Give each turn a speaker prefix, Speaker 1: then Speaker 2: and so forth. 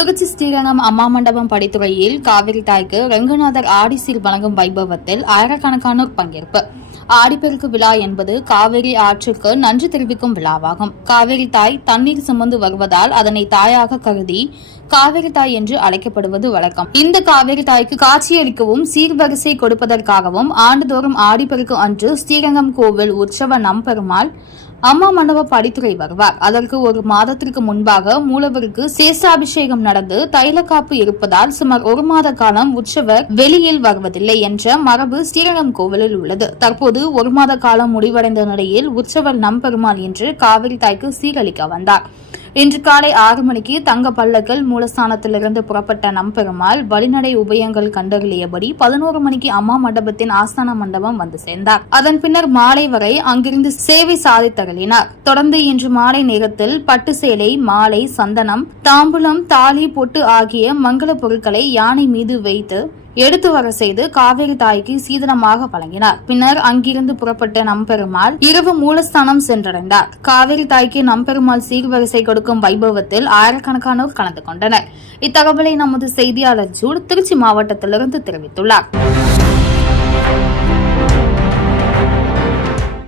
Speaker 1: திருச்சி ஸ்ரீரங்கம் அம்மா மண்டபம் படித்துறையில் காவிரி தாய்க்கு ரங்கநாதர் ஆடிசீர் வழங்கும் வைபவத்தில் ஆயிரக்கணக்கானோர் பங்கேற்பு. ஆடிப்பெருக்கு விழா என்பது காவிரி ஆற்றுக்கு நன்றி தெரிவிக்கும் விழாவாகும். காவிரி தாய் தண்ணீர் சுமந்து வருவதால் அதனை தாயாக கருதி காவிரி தாய் என்று அழைக்கப்படுவது வழக்கம். இந்த காவிரி தாய்க்கு காட்சியளிக்கவும் சீர்வரிசை கொடுப்பதற்காகவும் ஆண்டுதோறும் ஆடிப்பெருக்கு அன்று ஸ்ரீரங்கம் கோவில் உற்சவ நம்பெருமாள் அம்மா மண்டப படித்துறை வருவார். அதற்கு ஒரு மாதத்திற்கு முன்பாக மூலவருக்கு சேஷாபிஷேகம் நடந்து தைல காப்பு இருப்பதால் சுமார் ஒரு மாத காலம் உற்சவர் வெளியில் வருவதில்லை என்ற மரபு ஸ்ரீரங்கம் கோவிலில் உள்ளது. தற்போது ஒரு மாத காலம் முடிவடைந்த நிலையில் உற்சவர் நம்பெருமாள் என்று காவிரி தாய்க்கு சீரழிக்க வந்தார். இன்று காலை ஆறு மணிக்கு தங்க பல்லக்கில் மூலஸ்தானத்திலிருந்து புறப்பட்ட நம்பெருமாள் வழிநடை உபயங்கள் கண்டறியபடி பதினோரு மணிக்கு அம்மா மண்டபத்தின் ஆஸ்தான மண்டபம் வந்து சேர்ந்தார். அதன் பின்னர் மாலை வரை அங்கிருந்து சேவை சாதித்தருளினார் தொடர்ந்து இன்று மாலை நேரத்தில் பட்டு சேலை மாலை சந்தனம் தாம்பூலம் தாலி பொட்டு ஆகிய மங்கள பொருட்களை யானை மீது வைத்து எடுத்து வர செய்து காவேரி தாய்க்கு சீதனமாக வழங்கினார். பின்னர் அங்கிருந்து புறப்பட்ட நம்பெருமாள் இரவு மூலஸ்தானம் சென்றடைந்தார். காவேரி தாய்க்கு நம்பெருமாள் சீர்வரிசை கொடுக்கும் வைபவத்தில் ஆயிரக்கணக்கானோர் கலந்து கொண்டனர். இத்தகவலை நமது செய்தியாளர் ஜூட் திருச்சி மாவட்டத்திலிருந்து தெரிவித்துள்ளார்.